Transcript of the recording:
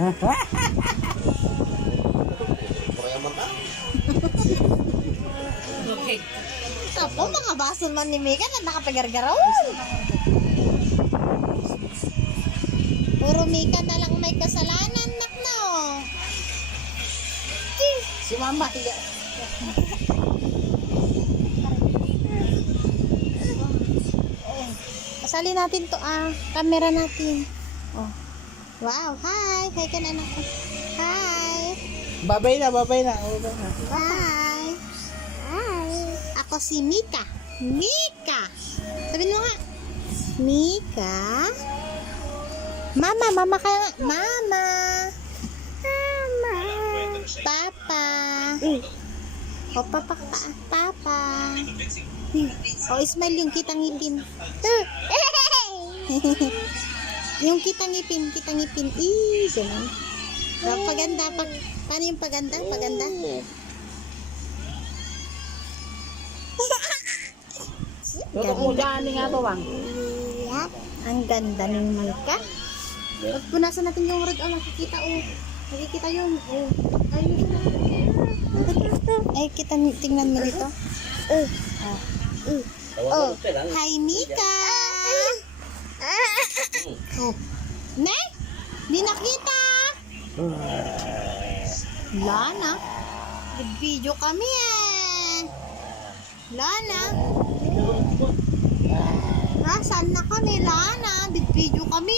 Tapo, mga baso man ni Mika na nakapagargaraw. Puro Mika na lang may kasalanan, nak na oh. Si Mama, tiga. Pasali natin to camera natin. Oh. Wow, hi. Hi ka na anak ko. Hi. Babay na, babay na. Hi. Hi. Ako si Mika. Mika. Sabihin mo nga. Mika. Mama, mama ka nga. Mama. Mama. Papa. O, papa ka. Papa. O, smile yung kitang ngipin. Yung kitang ngipin, kitang ngipin. Ganun. So, paganda. Paano yung paganda? Paganda. Toto ko dyan nga to, bang. Ang ganda ng Mika. Pag punasan natin yung rod, nakikita, nakikita yun, ay, kita, tingnan mo dito. Hi, Mika. Ne? Di nakita. Lana. Nag-video kami Lana. Nasaan na kami, Lana? Nag-video kami